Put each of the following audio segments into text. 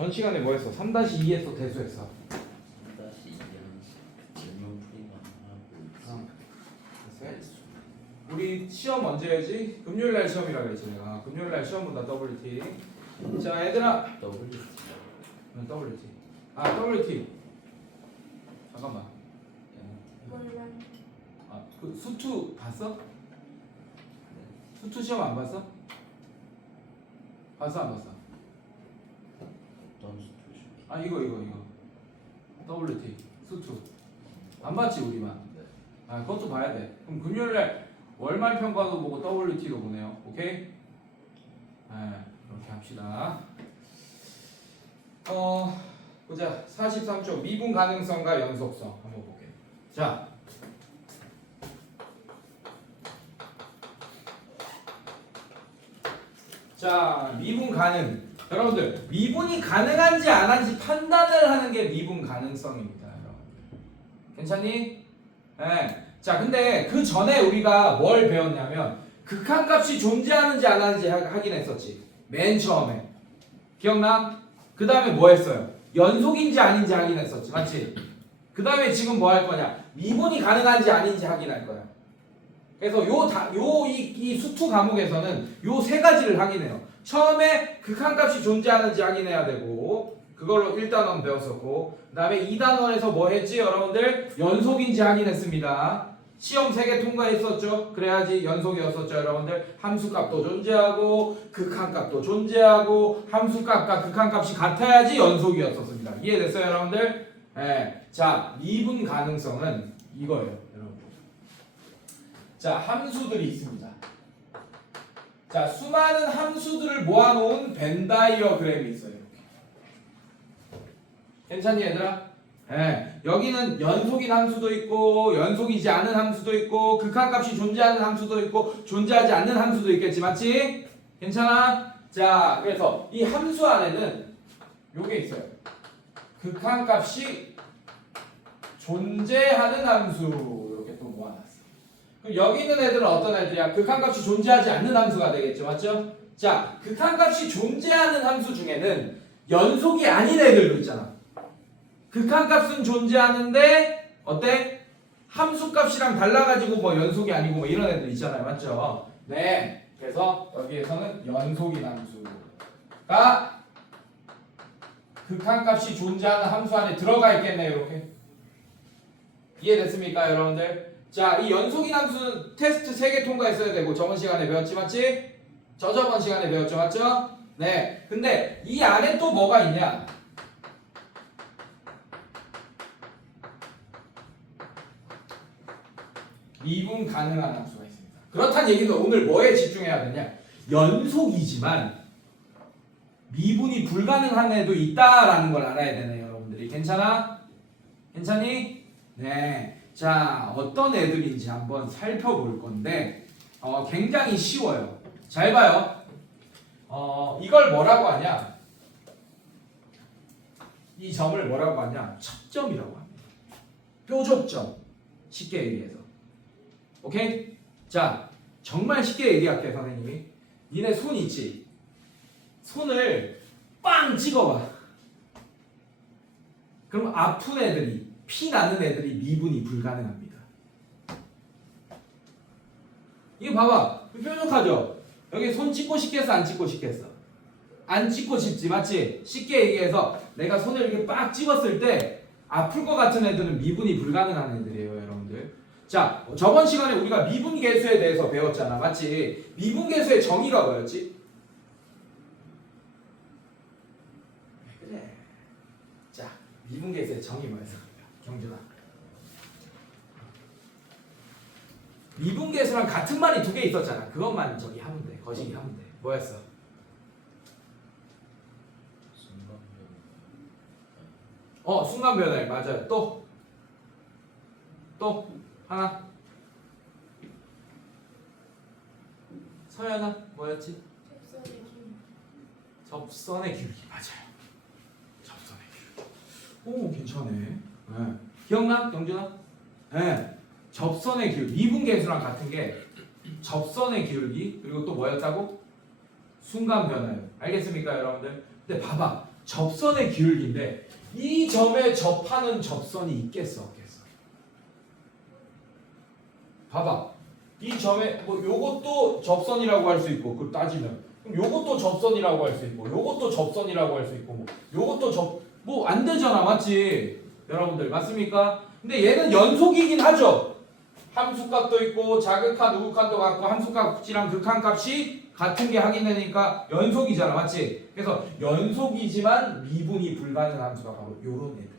전 시간에 뭐 했어? 3-2 했어, 대수했어? 3-2는 질문 풀이만 하고 됐어요? 우리 시험 언제 해야지? 금요일날 시험이라 그랬지 내가. 금요일날 시험보다 WT. 자 얘들아, WT WT. 아 WT. 잠깐만. 아 그 수투 봤어? 수투 시험 안 봤어? 봤어 안 봤어? 어떤 수투시? 아 이거 WT 수투 안 봤지 우리만. 네. 아 그것도 봐야 돼. 그럼 금요일날 월말 평가도 보고 WT도 보네요. 오케이? 네 그렇게 합시다. 보자. 43쪽 미분 가능성과 연속성 한번 볼게요. 자 미분 가능. 여러분들 미분이 가능한지 안 한지 판단을 하는 게 미분 가능성입니다. 여러분들 괜찮니? 네. 자 근데 그 전에 우리가 뭘 배웠냐면 극한값이 존재하는지 안 하는지 확인했었지. 맨 처음에 기억나? 그 다음에 뭐 했어요? 연속인지 아닌지 확인했었지. 맞지? 그 다음에 지금 뭐 할 거냐? 미분이 가능한지 아닌지 확인할 거야. 그래서 이 수투 과목에서는 요 세 가지를 확인해요. 처음에 극한값이 존재하는지 확인해야 되고, 그걸로 1단원 배웠었고, 그 다음에 2단원에서 뭐 했지 여러분들? 연속인지 확인했습니다. 시험 3개 통과했었죠. 그래야지 연속이었었죠 여러분들. 함수값도 존재하고 극한값도 존재하고 함수값과 극한값이 같아야지 연속이었었습니다. 이해됐어요 여러분들? 네. 자 미분 가능성은 이거예요 여러분들. 자 함수들이 있습니다. 자 수많은 함수들을 모아놓은 벤 다이어그램이 있어요. 이렇게. 괜찮니 얘들아? 네. 여기는 연속인 함수도 있고 연속이지 않은 함수도 있고 극한값이 존재하는 함수도 있고 존재하지 않는 함수도 있겠지. 맞지? 괜찮아? 자 그래서 이 함수 안에는 요게 있어요. 극한값이 존재하는 함수 이렇게 또 모아놨어. 그럼 여기 있는 애들은 어떤 애들이야? 극한값이 존재하지 않는 함수가 되겠죠. 맞죠? 자 극한값이 존재하는 함수 중에는 연속이 아닌 애들도 있잖아. 극한값은 존재하는데 어때? 함수값이랑 달라가지고 뭐 연속이 아니고 뭐 이런 애들 있잖아요. 맞죠? 네. 그래서 여기에서는 연속인 함수가 극한값이 존재하는 함수 안에 들어가 있겠네요. 이렇게. 이해됐습니까 여러분들? 자, 이 연속인 함수는 테스트 3개 통과했어야 되고 저번 시간에 배웠지 맞지? 저저번 시간에 배웠죠. 맞죠? 네. 근데 이 안에 또 뭐가 있냐? 미분 가능한 함수가 있습니다. 그렇다는 얘기는 오늘 뭐에 집중해야 되냐? 연속이지만 미분이 불가능한 애도 있다라는 걸 알아야 되네요, 여러분들이. 괜찮아? 괜찮니? 네. 자, 어떤 애들인지 한번 살펴볼 건데 굉장히 쉬워요. 잘 봐요. 이걸 뭐라고 하냐? 이 점을 뭐라고 하냐? 첩점이라고 합니다. 뾰족점. 쉽게 얘기해서. 오케이? 자, 정말 쉽게 얘기할게요, 선생님이. 니네 손 있지? 손을 빵 찍어봐. 그럼 아픈 애들이, 피 나는 애들이 미분이 불가능합니다. 이거 봐봐. 뾰족하죠? 여기 손 찍고 싶겠어? 안 찍고 싶겠어? 안 찍고 싶지, 맞지? 쉽게 얘기해서 내가 손을 이렇게 빡 찍었을 때 아플 것 같은 애들은 미분이 불가능한 애들이에요, 여러분들. 자, 저번 시간에 우리가 미분계수에 대해서 배웠잖아. 맞지? 미분계수의 정의가 뭐였지? 그래. 자, 미분계수의 정의 뭐였어? 경준아. 미분계수랑 같은 말이 2개 있었잖아. 그것만 저기 하면 돼. 거시기 하면 돼. 뭐였어? 순간 변화에 맞아요. 또 하나. 서연아 뭐였지? 접선의 기울기. 맞아요. 접선의 기울기. 오 괜찮네. 네. 기억나 경준아? 네. 접선의 기울기. 미분계수랑 같은 게 접선의 기울기 그리고 또 뭐였다고? 순간 변화요. 알겠습니까 여러분들? 근데 봐봐. 접선의 기울기인데 이 점에 접하는 접선이 있겠어 없겠어? 봐봐. 이 점에 뭐 요것도 접선이라고 할 수 있고 그걸 따지면 그럼 요것도 접선이라고 할 수 있고 요것도 접선이라고 할 수 있고 뭐 요것도 뭐 안 되잖아. 맞지? 여러분들 맞습니까? 근데 얘는 연속이긴 하죠. 함수값도 있고 자극한 우극한도 같고 함수값이랑 극한값이 같은 게 확인되니까 연속이잖아. 맞지? 그래서 연속이지만 미분이 불가능한 함수가 바로 요런 애들이에요.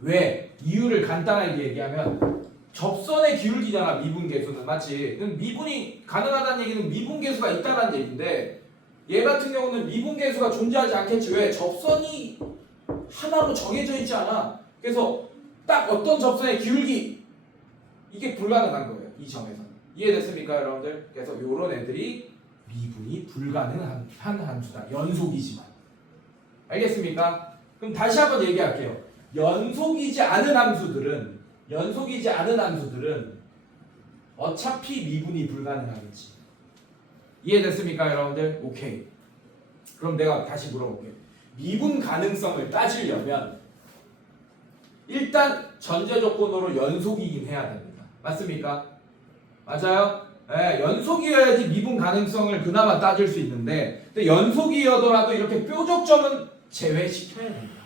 왜? 이유를 간단하게 얘기하면 접선의 기울기잖아. 미분계수는. 맞지? 그럼 미분이 가능하다는 얘기는 미분계수가 있다는 얘기인데 얘 같은 경우는 미분계수가 존재하지 않겠지. 왜? 접선이 하나로 정해져 있지 않아. 그래서 딱 어떤 접선의 기울기 이게 불가능한 거예요. 이 점에서는. 이해됐습니까 여러분들? 그래서 요런 애들이 미분이 불가능한 함수다. 연속이지만. 알겠습니까? 그럼 다시 한번 얘기할게요. 연속이지 않은 함수들은 어차피 미분이 불가능하겠지. 이해됐습니까 여러분들? 오케이. 그럼 내가 다시 물어볼게. 미분 가능성을 따지려면 일단 전제 조건으로 연속이긴 해야 됩니다. 맞습니까? 맞아요? 네, 연속이어야지 미분 가능성을 그나마 따질 수 있는데 근데 연속이어더라도 이렇게 뾰족점은 제외시켜야 됩니다.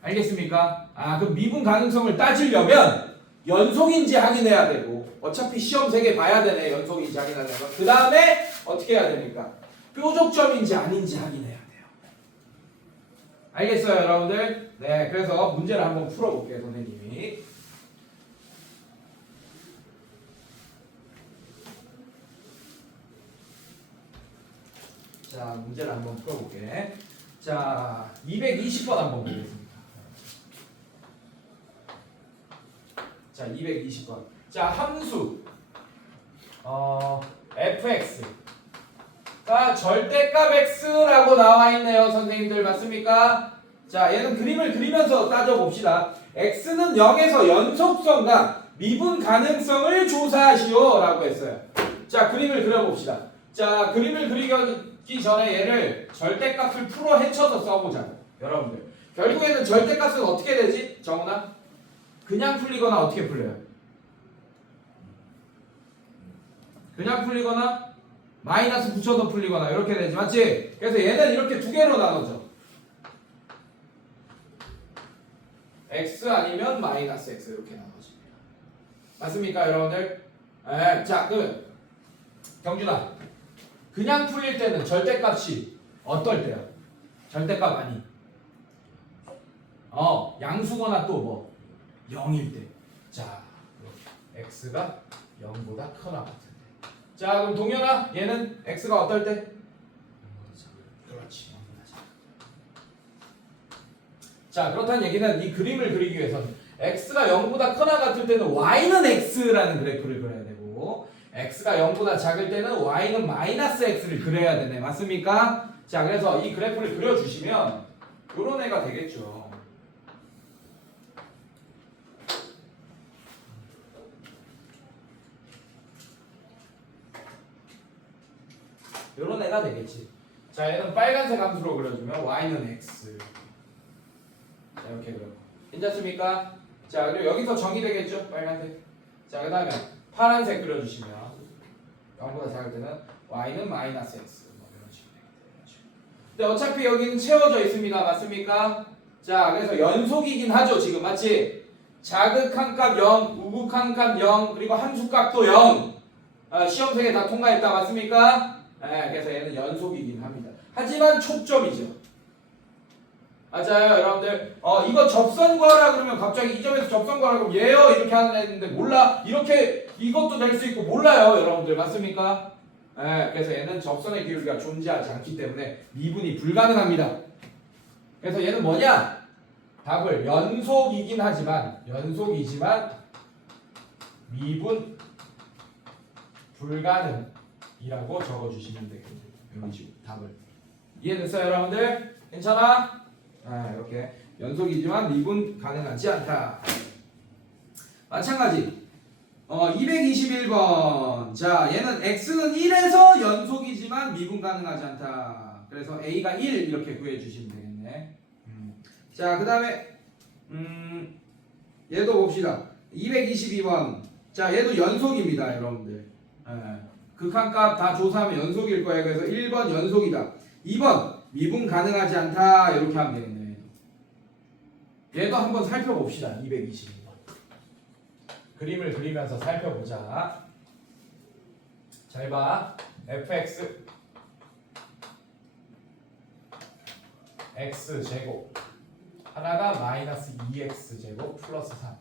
알겠습니까? 그럼 미분 가능성을 따지려면 연속인지 확인해야 되고 어차피 시험 3개 봐야 되네. 연속인지 확인하려면 그 다음에 어떻게 해야 됩니까? 뾰족점인지 아닌지 확인해야 돼요. 알겠어요 여러분들? 네, 그래서 문제를 한번 풀어볼게요 선생님이. 자, 문제를 한번 풀어볼게. 자, 220번 한번 보겠습니다. 자, 220번. 자, 함수 fx가 절대값 x라고 나와 있네요, 선생님들 맞습니까? 자, 얘는 그림을 그리면서 따져봅시다. x는 0에서 연속성과 미분 가능성을 조사하시오라고 했어요. 자, 그림을 그려봅시다. 자, 그림을 그리기 전에 얘를 절대값을 풀어 헤쳐서 써보자고. 여러분들. 결국에는 절대값은 어떻게 되지? 정훈아? 그냥 풀리거나 어떻게 풀려요? 그냥 풀리거나 마이너스 붙여서 풀리거나 이렇게 되지. 맞지? 그래서 얘는 이렇게 두 개로 나눠져. x 아니면 마이너스 x 이렇게 나눠집니다. 맞습니까 여러분들? 네, 자, 경준아 그냥 풀릴 때는 절대값이 어떨 때야? 절대값 아니 양수거나 또 뭐 0일 때. 자, x가 0보다 크거나 같은 때. 자, 그럼 동현아 얘는 x가 어떨 때? 그렇지. 자, 그렇다는 얘기는 이 그림을 그리기 위해서는 x가 0보다 크거나 같을 때는 y는 x라는 그래프를 그려야 되고 x가 0보다 작을 때는 y는 마이너스 x를 그려야 되네. 맞습니까? 자, 그래서 이 그래프를 그려주시면 요런 애가 되겠죠. 요런 애가 되겠지. 자, 얘는 빨간색 함수로 그려주면 y는 x. 자, 이렇게 그려. 괜찮습니까? 자, 그리고 여기서 정의되겠죠? 빨간색. 자, 그 다음에 파란색 그려주시면 0보다 작을 때는 y는 마이너스 x. 뭐 이런 식으로 되겠죠. 근데 어차피 여기는 채워져 있습니다. 맞습니까? 자, 그래서 연속이긴 하죠. 지금 맞지? 자극한 값 0, 우극한 값 0, 그리고 함수값도 0. 시험 3개 다 통과했다. 맞습니까? 네, 그래서 얘는 연속이긴 합니다. 하지만 초점이죠. 맞아요, 여러분들. 이거 접선 구하라 그러면 갑자기 이 점에서 접선 구하라 그러면 얘요 이렇게 하는 애인데 몰라. 이렇게 이것도 될 수 있고 몰라요, 여러분들. 맞습니까? 네, 그래서 얘는 접선의 기울기가 존재하지 않기 때문에 미분이 불가능합니다. 그래서 얘는 뭐냐? 답을 연속이긴 하지만 미분 불가능이라고 적어주시면 되겠네요. 이런 식으로 답을. 이해됐어요, 여러분들? 괜찮아? 이렇게 연속이지만 미분 가능하지 않다. 마찬가지 221번. 자, 얘는 x는 1에서 연속이지만 미분 가능하지 않다. 그래서 a가 1 이렇게 구해주시면 되겠네. 자, 그 다음에 얘도 봅시다. 222번. 자, 얘도 연속입니다, 여러분들. 극한값 다 조사하면 연속일 거예요. 그래서 1번 연속이다. 2번 미분 가능하지 않다. 이렇게 하면 되겠네. 얘도 한번 살펴봅시다. 222번. 그림을 그리면서 살펴보자. 잘 봐. fx x제곱 하나가 마이너스 2x제곱 플러스 3.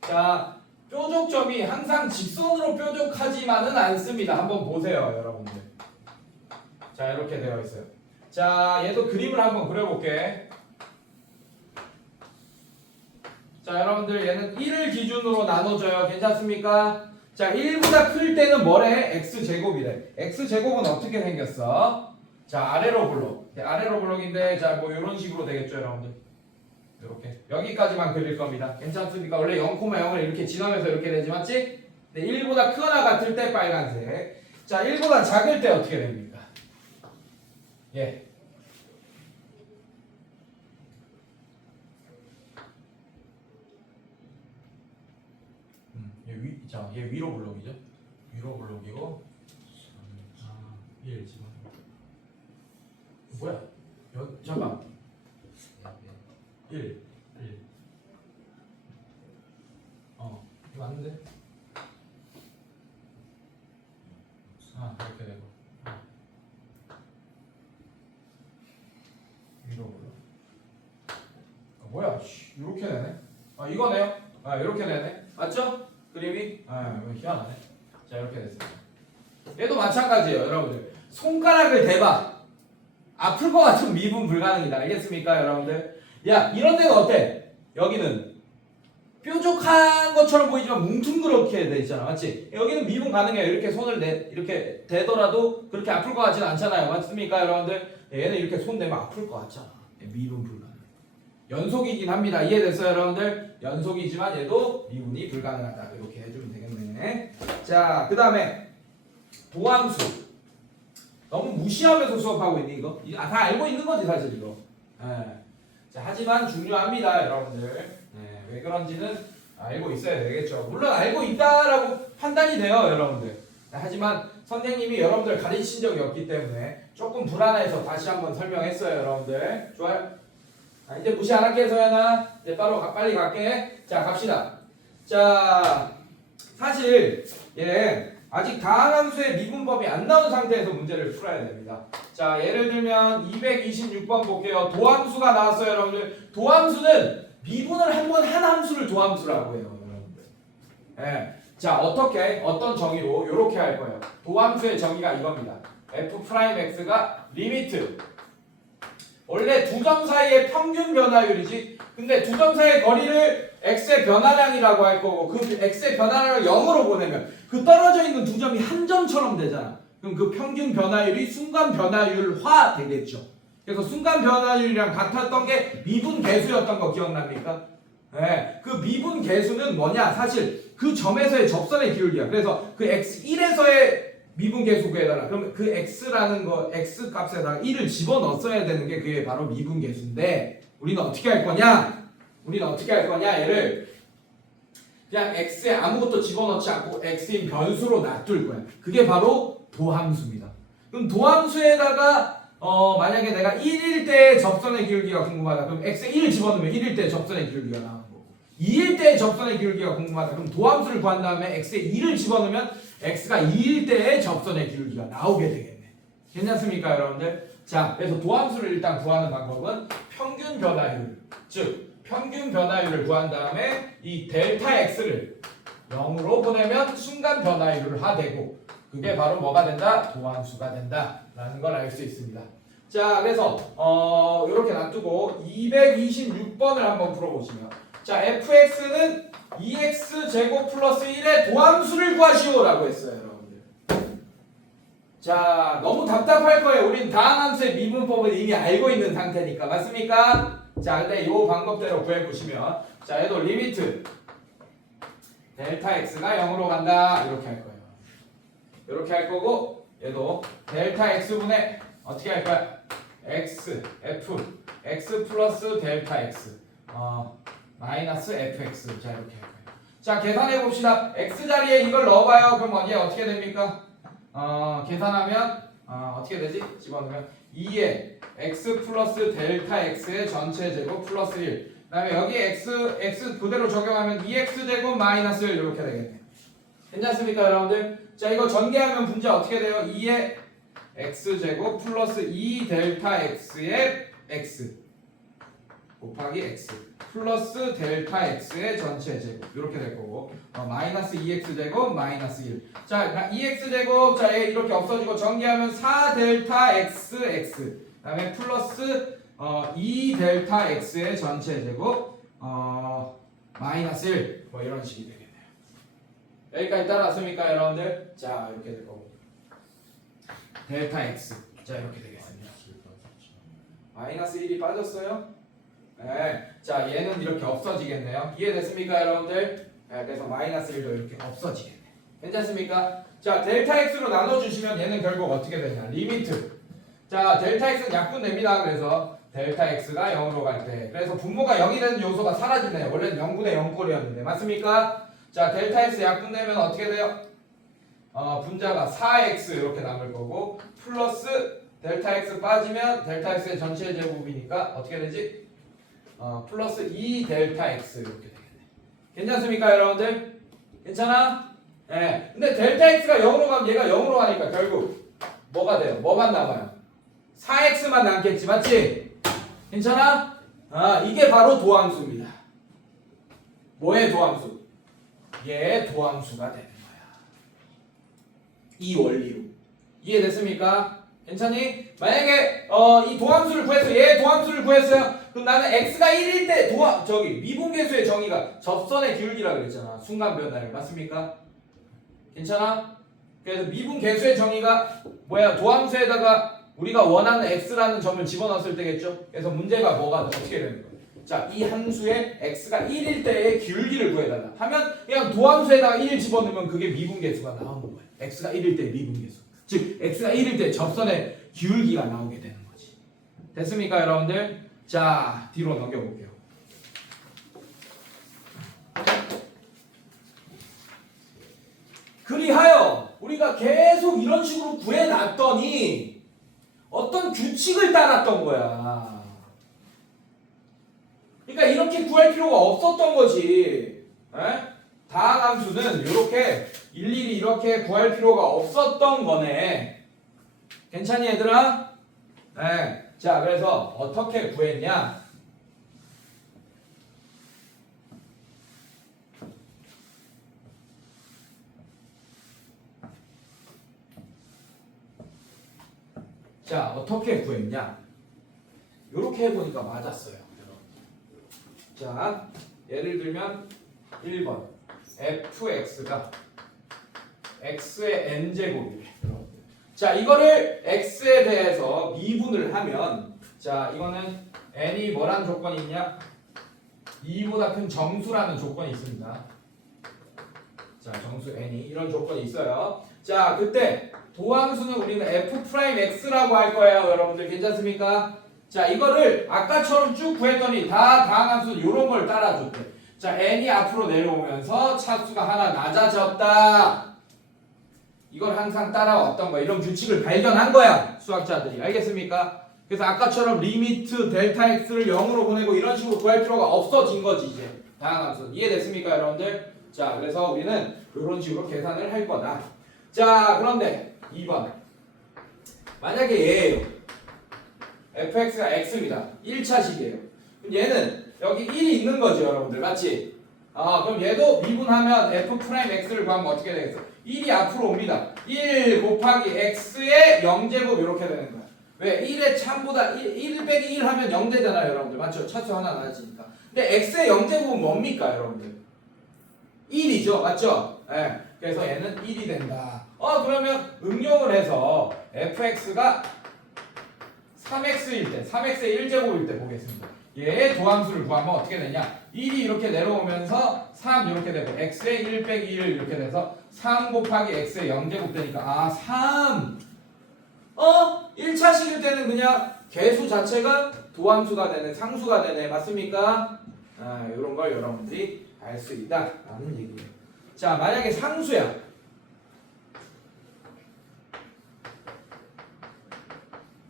자, 뾰족점이 항상 직선으로 뾰족하지만은 않습니다. 한번 보세요, 여러분들. 자, 이렇게 되어 있어요. 자, 얘도 그림을 한번 그려볼게. 자, 여러분들 얘는 1을 기준으로 나눠줘요. 괜찮습니까? 자, 1보다 클 때는 뭐래? x제곱이래. x제곱은 어떻게 생겼어? 자, 아래로 블록. 아래로 블록인데 자, 뭐 이런 식으로 되겠죠, 여러분들. 이렇게 여기까지만 그릴 겁니다. 괜찮습니까? 원래 0,0을 이렇게 지나면서 이렇게 되지, 맞지? 근데 1보다 크거나 같을 때 빨간색. 자, 1보다 작을 때 어떻게 됩니까? 예. 얘 위로 블록이죠? 위로 블록이고 1 지금 뭐야? 잠깐 1 이거 맞는데? 이렇게 되고 위로 블록 뭐야? 이렇게 되네? 이거네요? 이렇게 되네? 맞죠? 그림이? 이거 희한하네. 자, 이렇게 됐습니다. 얘도 마찬가지예요, 여러분들. 손가락을 대봐. 아플 것 같은 미분 불가능이다. 알겠습니까, 여러분들? 야, 이런 데는 어때? 여기는 뾰족한 것처럼 보이지만 뭉퉁그렇게 돼 있잖아, 맞지? 여기는 미분 가능해요. 이렇게 손을 이렇게 대더라도 그렇게 아플 것 같지는 않잖아요, 맞습니까, 여러분들? 얘는 이렇게 손 대면 아플 것 같잖아. 미분 불가능. 연속이긴 합니다. 이해됐어요, 여러분들? 연속이지만 얘도 미분이 불가능하다. 이렇게 해주면 되겠네. 자, 그 다음에 도함수. 너무 무시하면서 수업하고 있니, 이거? 다 알고 있는 거지, 사실 이거. 자, 하지만 중요합니다, 여러분들. 왜 그런지는 알고 있어야 되겠죠. 물론 알고 있다라고 판단이 돼요, 여러분들. 하지만 선생님이 여러분들 가르친 적이 없기 때문에 조금 불안해서 다시 한번 설명했어요, 여러분들. 좋아요? 이제 무시 안 할게, 서연아. 이제 빨리 갈게. 자, 갑시다. 자, 사실 아직 다항함수의 미분법이 안 나온 상태에서 문제를 풀어야 됩니다. 자, 예를 들면 226번 볼게요. 도함수가 나왔어요, 여러분들. 도함수는 미분을 한 번 한 함수를 도함수라고 해요, 여러분들. 자, 어떤 정의로 이렇게 할 거예요. 도함수의 정의가 이겁니다. f'x가 리미트. 원래 두 점 사이의 평균 변화율이지. 근데 두 점 사이의 거리를 x의 변화량이라고 할 거고, 그 x의 변화량을 0으로 보내면 그 떨어져 있는 두 점이 한 점처럼 되잖아. 그럼 그 평균 변화율이 순간 변화율화 되겠죠. 그래서 순간 변화율이랑 같았던 게 미분 계수였던 거 기억납니까? 그 미분 계수는 뭐냐? 사실 그 점에서의 접선의 기울기야. 그래서 그 x1에서의 미분 계수 구해달라. 그러면 그 x라는 거, x 값에다가 1을 집어넣었어야 되는 게 그게 바로 미분 계수인데, 우리는 어떻게 할 거냐? 얘를 그냥 x에 아무것도 집어넣지 않고 x인 변수로 놔둘 거야. 그게 바로 도함수입니다. 그럼 도함수에다가 만약에 내가 1일 때의 접선의 기울기가 궁금하다. 그럼 x에 1을 집어넣으면 1일 때의 접선의 기울기가 나오는 거고, 2일 때의 접선의 기울기가 궁금하다. 그럼 도함수를 구한 다음에 x에 2를 집어넣으면 x가 2일 때의 접선의 기울기가 나오게 되겠네. 괜찮습니까, 여러분들? 자, 그래서 도함수를 일단 구하는 방법은 평균 변화율, 즉 평균 변화율을 구한 다음에 이 델타 x를 0으로 보내면 순간 변화율화 되고, 그게 바로 뭐가 된다? 도함수가 된다 라는 걸 알 수 있습니다. 자, 그래서 이렇게 놔두고 226번을 한번 풀어보시면, 자, fx는 2x제곱 플러스 1의 도함수를 구하시오 라고 했어요, 여러분들. 자, 너무 답답할 거예요. 우린 다항함수의 미분법을 이미 알고 있는 상태니까. 맞습니까? 자, 근데 이 방법대로 구해보시면, 자, 얘도 리미트 델타 x가 0으로 간다 이렇게 할 거예요. 이렇게 할 거고, 얘도 델타 x분의 어떻게 할 거야? x f x 플러스 델타 x 마이너스 fx. 자 이렇게 할까요? 자 계산해 봅시다. x 자리에 이걸 넣어봐요. 그럼 어디에 어떻게 됩니까? 계산하면 어떻게 되지? 집어넣으면 2에 x 플러스 델타 x의 전체 제곱 플러스 1. 그다음에 여기 x 그대로 적용하면 2x 제곱 마이너스 1 이렇게 되겠네. 괜찮습니까, 여러분들? 자 이거 전개하면 문제 어떻게 돼요? 2에 x 제곱 플러스 2 델타 x의 x 곱하기 x 플러스 델타 x의 전체 제곱 이렇게 될 거고 마이너스 2x 제곱 마이너스 1. 자 2x 제곱 자 얘 이렇게 없어지고 전개하면 4 델타 x 그다음에 플러스 2 델타 x의 전체 제곱 마이너스 1 뭐 이런 식이 되겠네요. 여기까지 따라왔습니까, 여러분들? 자 이렇게 될 거고 델타 x 자 이렇게 되겠습니다. 마이너스 1이 빠졌어요? 네. 자 얘는 이렇게 없어지겠네요. 이해됐습니까, 여러분들? 네, 그래서 마이너스 1도 이렇게 없어지겠네. 괜찮습니까? 자 델타 x로 나눠주시면 얘는 결국 어떻게 되냐? 리미트. 자 델타 x는 약분됩니다. 그래서 델타 x가 0으로 갈 때 그래서 분모가 0이 되는 요소가 사라지네요. 원래는 0분의 0꼴이었는데 맞습니까? 자 델타 x 약분되면 어떻게 돼요? 분자가 4x 이렇게 남을 거고 플러스 델타 x 빠지면 델타 x의 전체 제곱이니까 어떻게 되지? 플러스 2 델타 x 이렇게 되겠네. 괜찮습니까, 여러분들? 괜찮아? 네. 근데 델타 x가 0으로 가면 얘가 0으로 가니까 결국 뭐가 돼요? 뭐만 남아요? 4x만 남겠지, 맞지? 괜찮아? 이게 바로 도함수입니다. 뭐의 도함수? 얘의 도함수가 되는 거야. 이 원리로. 이해됐습니까? 괜찮니? 만약에 이 도함수를 구해서 얘의 도함수를 구했어요. 그럼 나는 x가 1일 때 미분계수의 정의가 접선의 기울기라 그랬잖아. 순간 변화율 맞습니까? 괜찮아? 그래서 미분계수의 정의가 뭐야? 도함수에다가 우리가 원하는 x라는 점을 집어넣었을 때겠죠? 그래서 문제가 뭐가 어떻게 되는 거예요? 자, 이 함수에 x가 1일 때의 기울기를 구해달라 하면 그냥 도함수에다가 1 집어넣으면 그게 미분계수가 나오는 거예요. x가 1일 때의 미분계수. 즉 x가 1일 때 접선의 기울기가 나오게 되는 거지. 됐습니까, 여러분들? 자, 뒤로 넘겨볼게요. 그리하여 우리가 계속 이런 식으로 구해놨더니 어떤 규칙을 따랐던 거야. 그러니까 이렇게 구할 필요가 없었던 거지. 다항함수는 이렇게 일일이 이렇게 구할 필요가 없었던 거네. 괜찮니, 얘들아? 네. 자, 그래서 어떻게 구했냐? 자, 어떻게 구했냐? 이렇게 해보니까 맞았어요. 자, 예를 들면 1번 fx가 x의 n제곱이래. 자, 이거를 x에 대해서 미분을 하면 자, 이거는 n이 뭐라는 조건이 있냐? 2보다 큰 정수라는 조건이 있습니다. 자, 정수 n이 이런 조건이 있어요. 자, 그때 도함수는 우리는 f'x라고 할 거예요. 여러분들 괜찮습니까? 자, 이거를 아까처럼 쭉 구했더니 다항함수 이런 걸 따라줬대. 자, n이 앞으로 내려오면서 차수가 하나 낮아졌다. 이걸 항상 따라왔던 거야. 이런 규칙을 발견한 거야, 수학자들이. 알겠습니까? 그래서 아까처럼 리미트 델타 x를 0으로 보내고 이런 식으로 구할 필요가 없어진 거지, 이제. 다항함수. 이해됐습니까, 여러분들? 자, 그래서 우리는 이런 식으로 계산을 할 거다. 자, 그런데 2번. 만약에 얘예요. fx가 x입니다. 1차식이에요. 그럼 얘는 여기 1이 있는 거죠, 여러분들. 맞지? 그럼 얘도 미분하면 f'x를 구하면 어떻게 되겠어? 1이 앞으로 옵니다. 1 곱하기 x의 0제곱 이렇게 되는 거야. 왜? 1의 참보다 1 빼기 1 하면 0 되잖아요, 여러분들. 맞죠? 차수 하나 낮아지니까. 근데 x의 0제곱은 뭡니까, 여러분들? 1이죠. 맞죠? 네. 그래서 얘는 1이 된다. 그러면 응용을 해서 fx가 3x일 때, 3x의 1제곱일 때 보겠습니다. 얘의 도함수를 구하면 어떻게 되냐? 1이 이렇게 내려오면서 3 이렇게 되고 x의 1 빼기 1 이렇게 돼서 3 곱하기 x의 0제곱 되니까 3 1차식일 때는 그냥 개수 자체가 도함수가 되네, 상수가 되네, 맞습니까? 이런 걸 여러분들이 알 수 있다라는 얘기예요. 자, 만약에 상수야.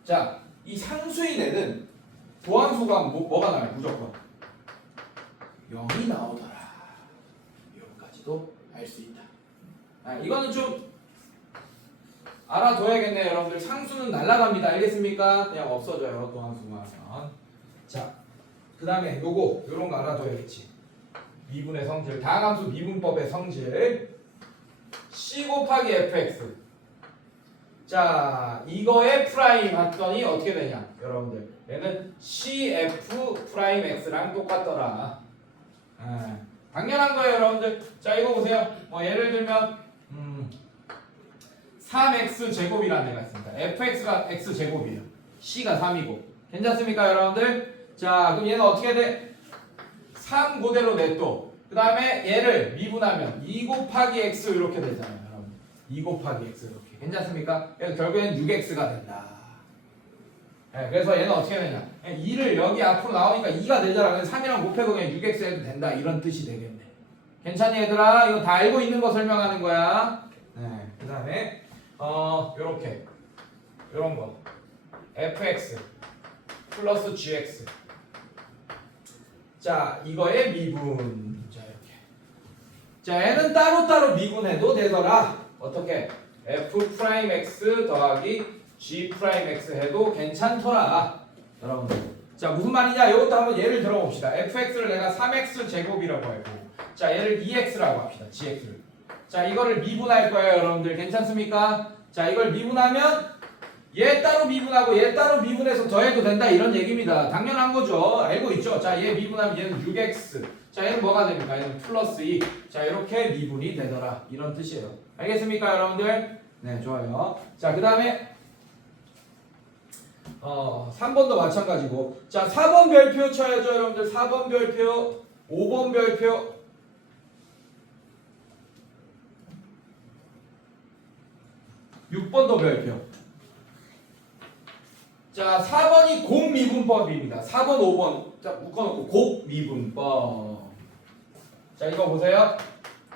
자, 이 상수인 애는 도함수가 뭐가 나와요? 무조건 0이 나오더라. 여기까지도 알 수 있다. 이거는 좀 알아둬야겠네요. 여러분들 상수는 날아갑니다. 알겠습니까? 그냥 없어져요. 도함수만. 자, 그 다음에 요런 거 알아둬야겠지. 미분의 성질, 다항함수 미분법의 성질 C 곱하기 fx. 자, 이거의 프라임 했더니 어떻게 되냐 여러분들, 얘는 CF 프라임 x랑 똑같더라. 당연한 거예요 여러분들. 자, 이거 보세요. 예를 들면 3x 제곱이라는 데가 있습니다. fx가 x 제곱이에요. c가 3이고 괜찮습니까 여러분들? 자, 그럼 얘는 어떻게 돼? 3 그대로 냅둬. 그 다음에 얘를 미분하면 2 곱하기 x 이렇게 되잖아요 여러분. 2 곱하기 x 이렇게 괜찮습니까? 그래서 결국엔 6x가 된다. 그래서 얘는 어떻게 되냐, 2를 여기 앞으로 나오니까 2가 되잖아. 3이랑 곱해서 그냥 6x 해도 된다, 이런 뜻이 되겠네. 괜찮니 얘들아? 이거 다 알고 있는 거 설명하는 거야. 그 다음에 요렇게 요런 거 fx 플러스 gx. 자, 이거의 미분. 자, 이렇게. 자, 얘는 따로따로 미분해도 되더라. 어떻게? f 프라임 x 더하기 g 프라임 x 해도 괜찮더라. 여러분들. 자, 무슨 말이냐? 이것도 한번 예를 들어봅시다. fx를 내가 3x 제곱이라고 했고, 자, 얘를 2x라고 합시다. gx를. 자, 이거를 미분할 거예요, 여러분들. 괜찮습니까? 자, 이걸 미분하면 얘 따로 미분하고 얘 따로 미분해서 더해도 된다, 이런 얘기입니다. 당연한 거죠. 알고 있죠? 자, 얘 미분하면 얘는 6x. 자, 얘는 뭐가 됩니까? 얘는 플러스 2. 자, 이렇게 미분이 되더라. 이런 뜻이에요. 알겠습니까, 여러분들? 네, 좋아요. 자, 그 다음에 3번도 마찬가지고. 자, 4번 별표 쳐야죠, 여러분들. 4번 별표, 5번 별표. 6번도 별표. 자, 4번이 곱미분법입니다. 4번, 5번. 자, 묶어놓고 곱미분법. 자, 이거 보세요.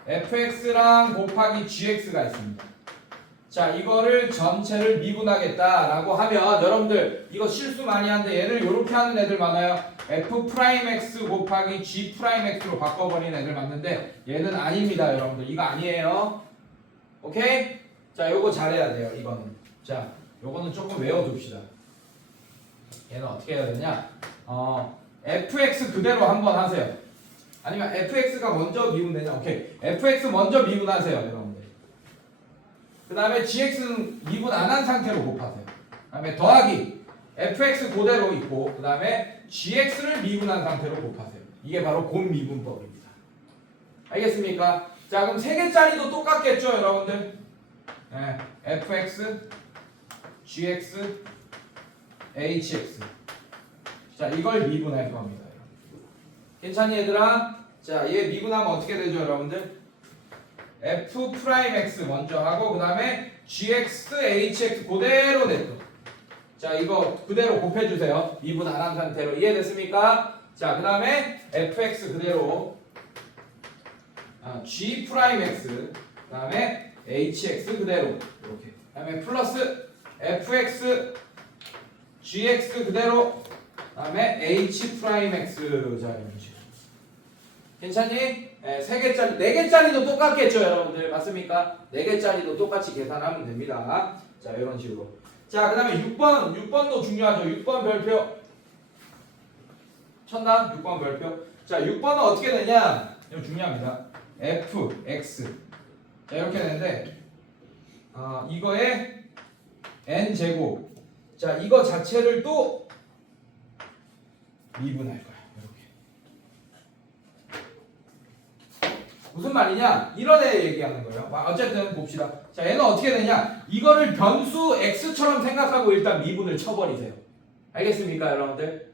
fx랑 곱하기 gx가 있습니다. 자, 이거를 전체를 미분하겠다라고 하면 여러분들 이거 실수 많이 하는데 얘를 이렇게 하는 애들 많아요. f 프라임 x 곱하기 g 프라임 x로 바꿔버리는 애들 많은데 얘는 아닙니다, 여러분들. 이거 아니에요. 오케이? 자, 요거 잘해야 돼요, 이거는. 자, 요거는 조금 외워둡시다. 얘는 어떻게 해야 되냐? fx 그대로 한번 하세요. 아니면 fx가 먼저 미분되냐? 오케이. fx 먼저 미분하세요, 여러분들. 그 다음에 gx는 미분 안 한 상태로 곱하세요. 그 다음에 더하기 fx 그대로 있고, 그 다음에 gx를 미분한 상태로 곱하세요. 이게 바로 곱미분법입니다. 알겠습니까? 자, 그럼 3개짜리도 똑같겠죠, 여러분들? 네, fx, gx, hx. 자, 이걸 미분할 겁니다. 괜찮니 얘들아? 자, 얘 미분하면 어떻게 되죠, 여러분들? f 프라임 x 먼저 하고, 그 다음에 gx, hx 그대로 냅둬. 자, 이거 그대로 곱해주세요. 미분 안 한 상태로. 이해됐습니까? 자, 그 다음에 fx 그대로, g 프라임 x, 그 다음에 hx 그대로 이렇게. 그 다음에 플러스 fx, gx 그대로, 그 다음에 h 프라임 x. 자, 이런 식으로. 괜찮니? 3개짜리, 4개짜리도 똑같겠죠, 여러분들. 맞습니까? 4개짜리도 똑같이 계산하면 됩니다. 자, 이런 식으로. 자, 그 다음에 6번도 중요하죠. 6번 별표. 쳤나? 6번 별표. 자, 6번은 어떻게 되냐? 이거 중요합니다. f, x. 자, 이렇게 되는데, 이거에 n제곱. 자, 이거 자체를 또 미분할 거야. 무슨 말이냐? 이런 애 얘기하는 거예요. 어쨌든 봅시다. 자, 얘는 어떻게 되냐? 이거를 변수 x처럼 생각하고 일단 미분을 쳐버리세요. 알겠습니까, 여러분들?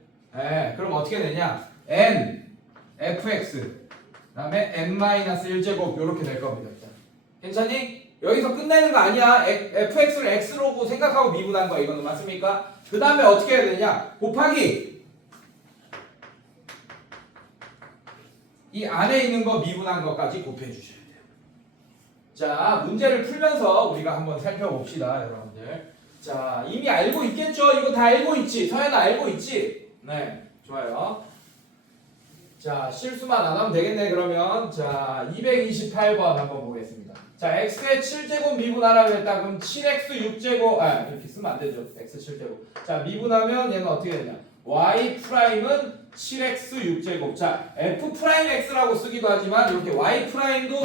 그럼 어떻게 되냐? n fx, 그 다음에 n-1제곱 이렇게 될 겁니다. 괜찮니? 여기서 끝내는 거 아니야. fx를 x로 생각하고 미분한 거야. 이거는 맞습니까? 그 다음에 어떻게 해야 되냐? 곱하기 이 안에 있는 거 미분한 것까지 곱해 주셔야 돼요. 자, 문제를 풀면서 우리가 한번 살펴봅시다, 여러분들. 자, 이미 알고 있겠죠? 이거 다 알고 있지? 서연아 알고 있지? 네, 좋아요. 자, 실수만 안 하면 되겠네. 그러면 자, 228번 한번 보겠습니다. 자, x의 7제곱 미분하라고 했다. 그럼 7x 6제곱 이렇게 쓰면 안 되죠. x 7제곱. 자, 미분하면 얘는 어떻게 되냐? y 프라임은 7x 6제곱. 자, f 프라임 x라고 쓰기도 하지만 이렇게 y 프라임도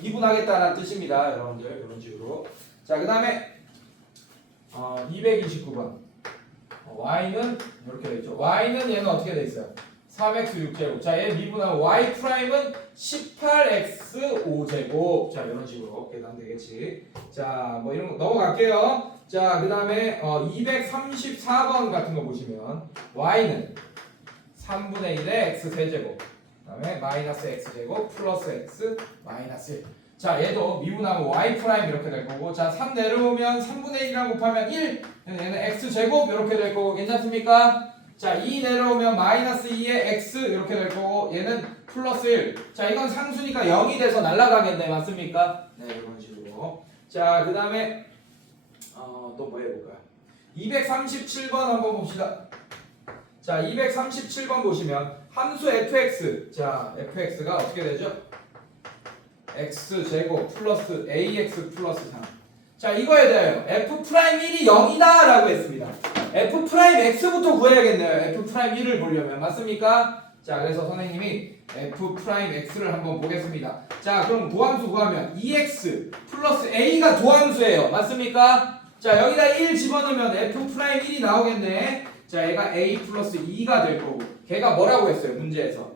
미분하겠다는 뜻입니다. 여러분들 이런 식으로. 자, 그다음에 229번. y는 이렇게 돼 있죠. y는 얘는 어떻게 돼 있어요? 3x 6제곱. 자, 얘 미분하면 y 프라임은 18x 5제곱. 자, 이런 식으로 계산되겠지. 자, 뭐 이런 거 넘어갈게요. 자, 그 다음에 234번 같은 거 보시면 y는 3분의 1의 x 세제곱. 그 다음에 마이너스 x제곱 플러스 x 마이너스 1. 자, 얘도 미분하면 y 프라임 이렇게 될 거고, 자, 3 내려오면 3분의 1이랑 곱하면 1. 얘는 x제곱 이렇게 될 거고, 괜찮습니까? 자, 2 내려오면 마이너스 2의 x 이렇게 될 거고, 얘는 플러스 1. 자, 이건 상수니까 0이 돼서 날아가겠네. 맞습니까? 네, 이런 식으로. 자, 그 다음에 또 뭐 해볼까요? 237번 한번 봅시다. 자, 237번 보시면 함수 fx. 자, fx가 어떻게 되죠? x제곱 플러스 ax 플러스 3. 자, 이거에 대하여 f 프라임 1이 0이다 라고 했습니다. f 프라임 x부터 구해야겠네요. f 프라임 1을 보려면. 맞습니까? 자, 그래서 선생님이 f 프라임 x를 한번 보겠습니다. 자, 그럼 도함수 구하면 2x 플러스 a가 도함수예요. 맞습니까? 자, 여기다 1 집어넣으면 f 프라임 1이 나오겠네. 자, 얘가 a 플러스 2가 될 거고, 걔가 뭐라고 했어요? 문제에서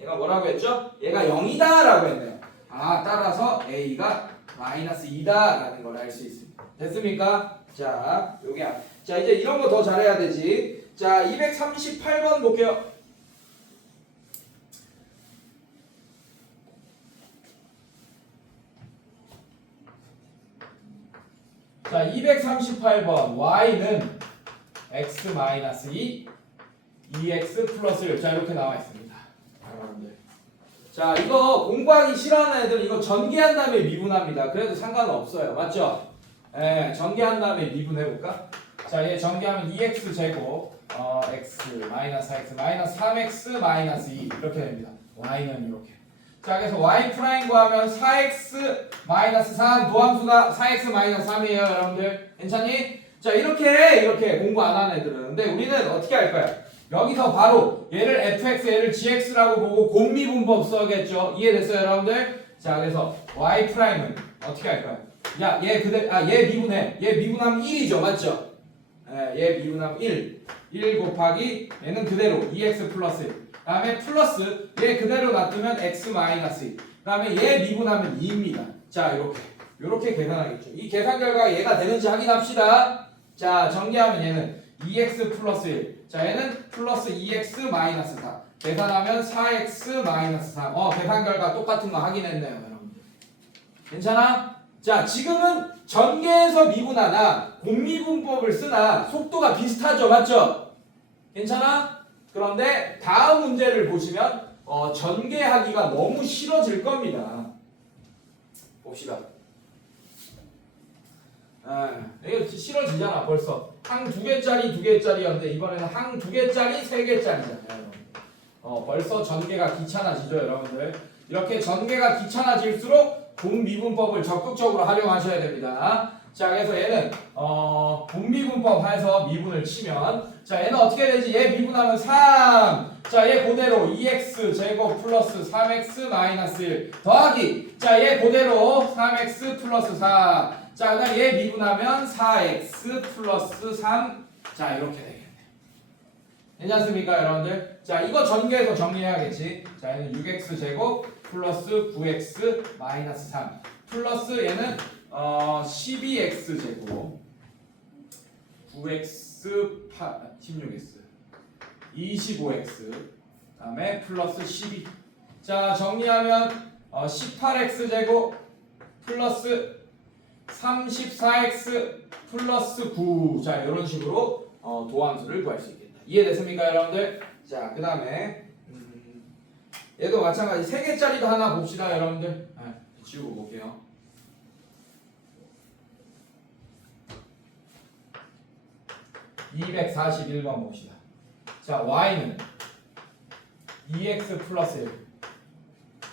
얘가 뭐라고 했죠? 얘가 0이다 라고 했네요. 아, 따라서 a가 마이너스 2다 라는 걸 알 수 있습니다. 됐습니까? 자, 자, 이제 이런 거 더 잘해야 되지. 자, 238번 볼게요. 자, 238번 y는 x-2 2x 플러스 1. 자, 이렇게 나와 있습니다. 여러분들. 자, 이거 공부하기 싫어하는 애들은 이거 전개한 다음에 미분합니다. 그래도 상관은 없어요. 맞죠? 예, 전개한 다음에 미분해볼까? 자, 얘 전개하면 2x 제곱 x 마이너스 x 마이너스 3x 마이너스 2 이렇게 됩니다. y는 이렇게. 자, 그래서 y 프라임 구하면 4x 마이너스 3 도함수가 4x 마이너스 3이에요. 여러분들 괜찮니? 자, 이렇게 공부 안 하는 애들은. 근데 우리는 어떻게 할 거야? 여기서 바로 얘를 fx, 얘를 gx라고 보고 곱미분법 써야겠죠. 이해됐어요, 여러분들? 자, 그래서 y 프라임은 어떻게 할 거야? 야, 얘 미분해. 얘 미분하면 1이죠, 맞죠? 예, 얘 미분하면 1. 1 곱하기 얘는 그대로 2x 플러스 1. 다음에 플러스 얘 그대로 놔두면 x 마이너스 2. 다음에 얘 미분하면 2입니다. 자, 이렇게 계산하겠죠. 이 계산 결과가 얘가 되는지 확인합시다. 자, 정리하면 얘는 2x 플러스 1. 자, 얘는 플러스 2x 마이너스 4. 계산하면 4x 마이너스 3. 계산 결과 똑같은 거 확인했네요, 여러분들. 괜찮아? 자, 지금은 전개해서 미분하나 곱미분법을 쓰나 속도가 비슷하죠, 맞죠? 괜찮아? 그런데 다음 문제를 보시면 전개하기가 너무 싫어질 겁니다. 봅시다. 이거 싫어지잖아 벌써. 항 2개짜리 2개짜리였는데 이번에는 항 2개짜리 3개짜리잖아요. 벌써 전개가 귀찮아지죠, 여러분들. 이렇게 전개가 귀찮아질수록 곱미분법을 적극적으로 활용하셔야 됩니다. 자, 그래서 얘는 곱미분법 해서 미분을 치면, 자, 얘는 어떻게 되지? 얘 미분하면 3. 자, 얘 그대로 2x 제곱 플러스 3x 마이너스 1 더하기, 자, 얘 그대로 3x 플러스 4. 자, 그다음 얘 미분하면 4x 플러스 3. 자, 이렇게 되겠네. 괜찮습니까, 여러분들? 자, 이거 전개해서 정리해야겠지. 자, 얘는 6x 제곱 플러스 9x 마이너스 3 플러스 얘는 12x 제곱 9x 16x 25x 다음에 플러스 12. 자, 정리하면 18x 제곱 플러스 34x 플러스 9. 자, 이런 식으로 도함수를 구할 수 있겠다. 이해됐습니까, 여러분들? 자, 그 다음에 얘도 마찬가지 3개짜리도 하나 봅시다, 여러분들. 지우고 볼게요. 241번 봅시다. 자, y는 2x 플러스 1,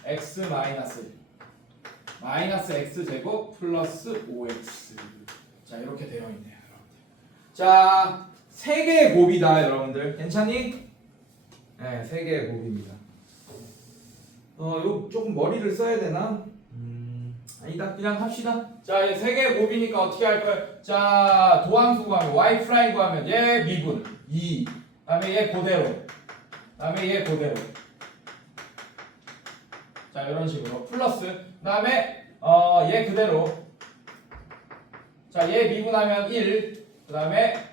x 마이너스 1, 마이너스 x 제곱 플러스 5x. 자, 이렇게 되어 있네요, 여러분들. 자, 3개의 곱이다, 여러분들. 괜찮니? 네, 3개의 곱입니다. 요 조금 머리를 써야 되나? 아니다, 그냥 합시다. 자, 얘 3개의 곱이니까 어떻게 할 거예요? 자, 도함수 구하면 y 프라임 구하면 얘 미분 2, 그다음에 얘 그대로, 그다음에 얘 그대로. 자, 이런 식으로 플러스, 그다음에 얘 그대로. 자, 얘 미분하면 1, 그다음에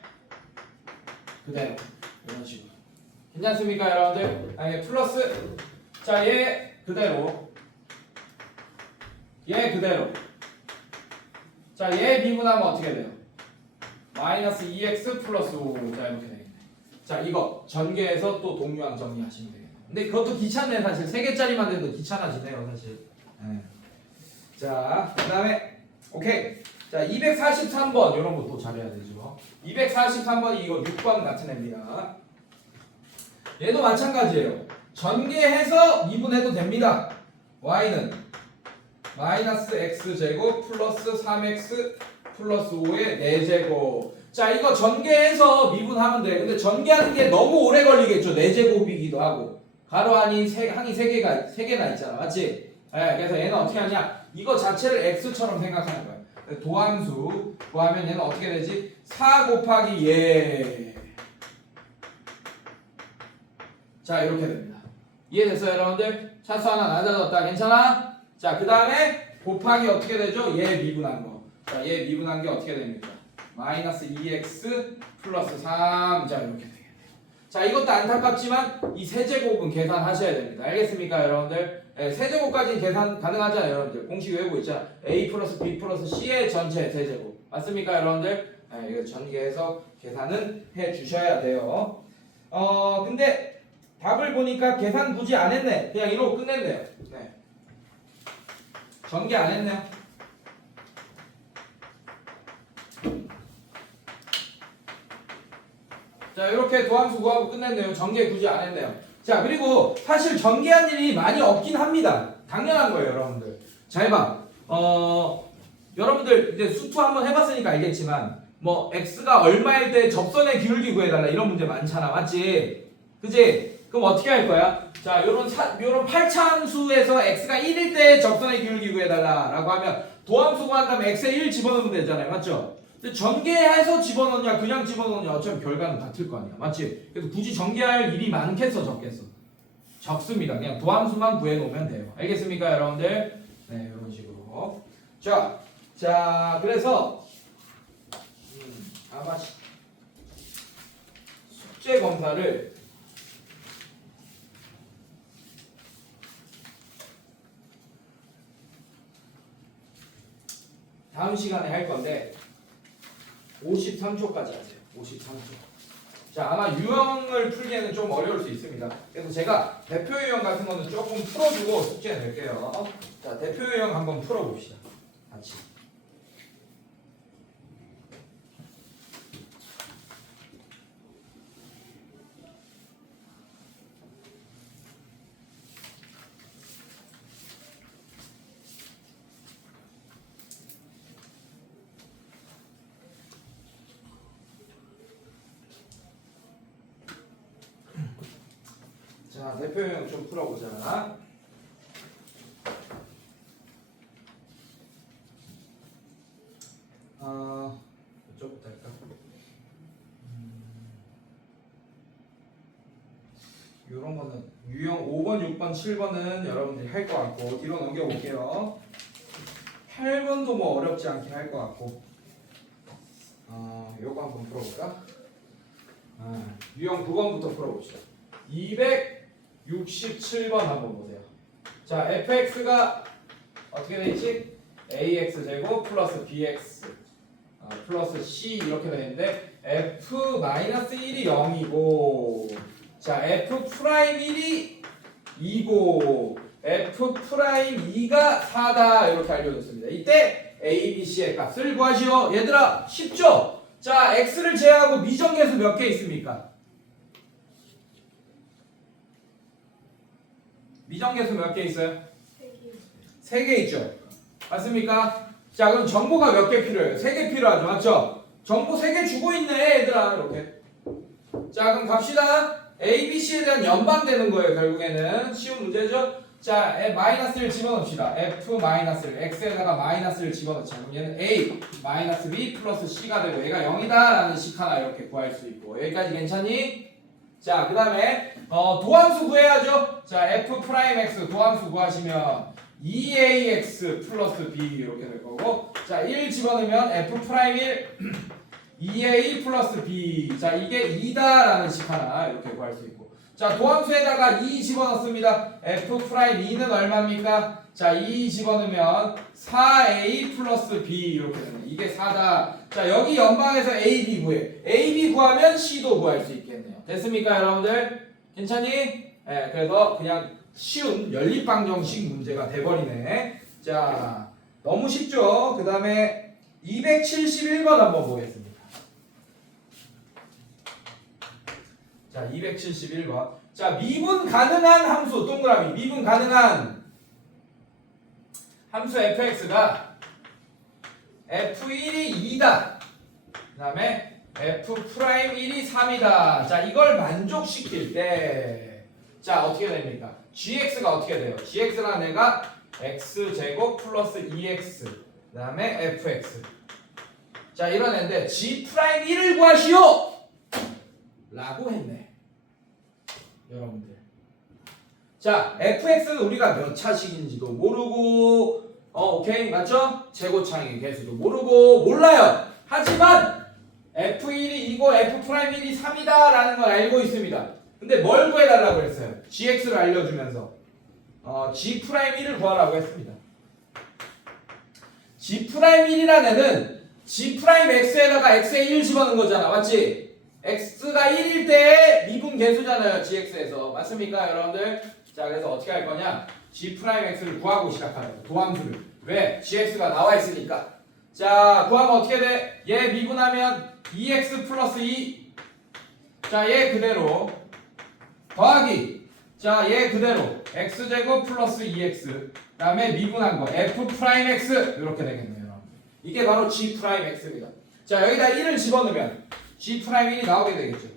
그대로. 이런 식으로. 괜찮습니까, 여러분들? 아니, 플러스. 자, 얘 그대로. 얘 그대로. 자, 얘 미분하면 어떻게 돼요? 마이너스 2x 플러스 5. 자, 이렇게 되겠네. 자, 이거 전개해서 또 동류항 정리하시면 되겠네. 근데 그것도 귀찮네, 사실. 3개짜리만 돼도 귀찮아지네요, 사실. 네. 자, 그 다음에 오케이. 자, 243번 이런 거 또 잘해야 되죠. 243번이 이거 6번 같은 애입니다. 얘도 마찬가지예요. 전개해서 미분해도 됩니다. y는 마이너스 x 제곱 플러스 3x 플러스 5의 4제곱. 자, 이거 전개해서 미분하면 돼. 근데 전개하는 게 너무 오래 걸리겠죠. 4제곱이기도 하고. 가로 항이 3개나 있잖아. 맞지? 네, 그래서 얘는 어떻게 하냐? 이거 자체를 x처럼 생각하는 거야. 도함수 구하면 얘는 어떻게 되지? 4 곱하기 얘. 자, 이렇게 됩니다. 이해됐어요, 여러분들? 차수 하나 낮아졌다. 괜찮아? 자, 그 다음에 곱하기 어떻게 되죠? 얘 미분한 거. 자, 얘 미분한 게 어떻게 됩니까? 마이너스 2x 플러스 3. 자, 이렇게 되겠네요. 자, 이것도 안타깝지만 이 세제곱은 계산하셔야 됩니다. 알겠습니까, 여러분들? 네, 세제곱까지는 계산 가능하잖아요, 여러분들. 공식 외우고 있잖아. a 플러스 b 플러스 c의 전체 세제곱. 맞습니까, 여러분들? 네, 이거 전개해서 계산은 해 주셔야 돼요. 근데 답을 보니까 계산 굳이 안 했네. 그냥 이러고 끝냈네요. 네. 전개 안 했네요. 자, 이렇게 도함수 구하고 끝냈네요. 전개 굳이 안 했네요. 자, 그리고 사실 전개한 일이 많이 없긴 합니다. 당연한 거예요, 여러분들. 잘 봐. 여러분들 이제 수투 한번 해봤으니까 알겠지만 뭐 x가 얼마일 때 접선의 기울기 구해달라 이런 문제 많잖아. 맞지? 그지? 그럼 어떻게 할 거야? 자, 요런 8차함수에서 x가 1일 때 접선의 기울기 구해달라 라고 하면 도함수 구한 다음에 x에 1 집어넣으면 되잖아요. 맞죠? 근데 전개해서 집어넣냐 그냥 집어넣냐 어차피 결과는 같을 거 아니야. 맞지? 그래서 굳이 전개할 일이 많겠어 적겠어? 적습니다. 그냥 도함수만 구해놓으면 돼요. 알겠습니까, 여러분들? 네, 이런 식으로. 자, 그래서 아마 숙제 검사를 다음 시간에 할 건데 53초까지 하세요. 53초. 자, 아마 유형을 풀기에는 좀 어려울 수 있습니다. 그래서 제가 대표 유형 같은 거는 조금 풀어주고 숙제 낼게요. 자, 대표 유형 한번 풀어봅시다. 같이. 자, 대표 유형 좀 풀어보자. 이쪽부터 할까? 이런 거는 유형 5번, 6번, 7번은 여러분들이 할 것 같고 뒤로 넘겨볼게요. 8번도 뭐 어렵지 않게 할 것 같고 요거 한번 풀어볼까? 유형 9번부터 풀어봅시다. 267번 한번 보세요. 자, fx가 어떻게 되지? ax 제곱 플러스 bx 플러스 c 이렇게 되는데 f 마이너스 1이 0이고 자 f 프라임 1이 2고 f 프라임 2가 4다 이렇게 알려줬습니다. 이때 a, b, c의 값을 구하시오. 얘들아 쉽죠? 자 x를 제외하고 미정계수 몇 개 있습니까? 미정계수 몇 개 있어요? 3개 있죠? 맞습니까? 자 그럼 정보가 몇 개 필요해요? 3개 필요하죠? 맞죠? 정보 3개 주고 있네 얘들아 이렇게. 자 그럼 갑시다. A, B, C에 대한 연방되는 거예요 결국에는. 쉬운 문제죠? 자 마이너스를 집어넣읍시다. F 마이너스를 X에다가 마이너스를 집어넣자. 그럼 얘는 A 마이너스 B 플러스 C가 되고 얘가 0이다 라는 식 하나 이렇게 구할 수 있고 여기까지 괜찮니? 자 그 다음에 도함수 구해야죠. 자 F 프라임 X 도함수 구하시면 2ax 플러스 b 이렇게 될 거고 자 1 집어넣으면 f 프라임 1 2a 플러스 b 자 이게 2다 라는 식 하나 이렇게 구할 수 있고 자 도함수에다가 2 집어넣습니다. f 프라임 2는 얼마입니까? 자 2 집어넣으면 4a 플러스 b 이렇게 됩니다. 이게 4다. 자 여기 연방에서 a, b 구해. a, b 구하면 c도 구할 수 있겠네요. 됐습니까 여러분들? 괜찮니? 네, 그래서 그냥 쉬운 연립방정식 문제가 돼버리네. 자 너무 쉽죠? 그 다음에 271번 한번 보겠습니다. 자 271번 자 미분 가능한 함수 동그라미 미분 가능한 함수 fx가 f1이 2다 그 다음에 f 프라임 1이 3이다. 자 이걸 만족시킬 때 자 어떻게 됩니까? gx가 어떻게 돼요? gx라는 애가 x제곱 플러스 2x 그 다음에 fx 자 이런 애인데 g 프라임 1을 구하시오! 라고 했네 여러분들. 자 fx는 우리가 몇 차식인지도 모르고 오케이 맞죠? 최고차항의 개수도 모르고 몰라요. 하지만 f1이 2고 f 프라임 1이 3이다 라는 걸 알고 있습니다. 근데 뭘 구해달라고 했어요? gx를 알려주면서 g 프라임 1을 구하라고 했습니다. g 프라임 1이라는 애는 g 프라임 x에다가 x에 1 집어넣은 거잖아 맞지? x가 1일 때 미분 계수잖아요 gx에서. 맞습니까 여러분들? 자 그래서 어떻게 할 거냐 g 프라임 x를 구하고 시작하래요. 도함수를. 왜? gx가 나와 있으니까. 자 구하면 어떻게 돼? 얘 미분하면 2x 플러스 2 자 얘 그대로 더하기 자 얘 그대로 x제곱 플러스 2x 그 다음에 미분한 거 f 프라임 x 이렇게 되겠네요. 이게 바로 g 프라임 x입니다. 자 여기다 1을 집어넣으면 g 프라임 1이 나오게 되겠죠.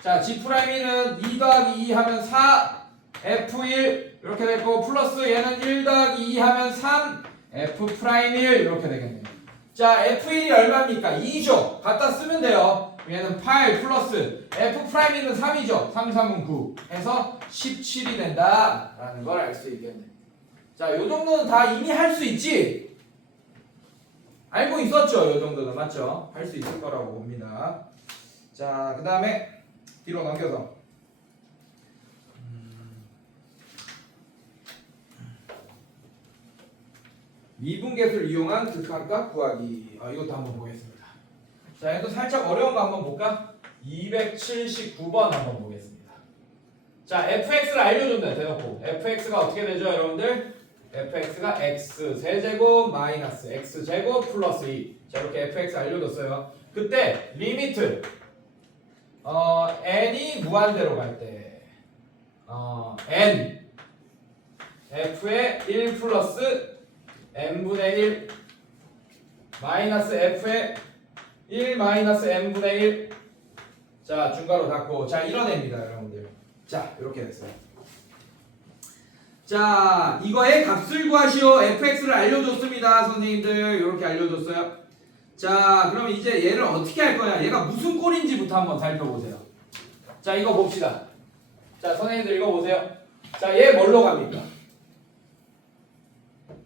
자 g 프라임 1은 2 더하기 2 하면 4 f1 이렇게 될 거고 플러스 얘는 1 더하기 2 하면 3 f 프라임 1 이렇게 되겠네요. 자 f1이 얼마입니까? 2죠. 갖다 쓰면 돼요. 얘는 8 플러스 f 프라임 1은 3이죠. 3, 3은 9 해서 17이 된다 라는 걸 알 수 있겠네. 자 요 정도는 다 이미 할 수 있지? 알고 있었죠? 요 정도는 맞죠? 할 수 있을 거라고 봅니다. 자 그 다음에 뒤로 넘겨서 미분계수를 이용한 극한값 구하기. 이것도 한번 보겠습니다. 자, 얘도 살짝 어려운 거 한번 볼까? 279번 한번 보겠습니다. 자, fx를 알려준다. 대놓고 fx가 어떻게 되죠, 여러분들? fx가 x 세제곱 마이너스 x 제곱 플러스 2. 자, 이렇게 fx 알려줬어요. 그때 리미트 n이 무한대로 갈 때 n f의 1 플러스 n분의 1 마이너스 f의 1 마이너스 n분의 1 자 중괄호 닫고 자 이런 애입니다 여러분들. 자 이렇게 됐어요. 자 이거의 값을 구하시오. fx를 알려줬습니다 선생님들. 이렇게 알려줬어요. 자 그러면 이제 얘를 어떻게 할 거냐 얘가 무슨 꼴인지부터 한번 살펴보세요. 자 이거 봅시다. 자 선생님들 이거 보세요. 자 얘 뭘로 갑니까?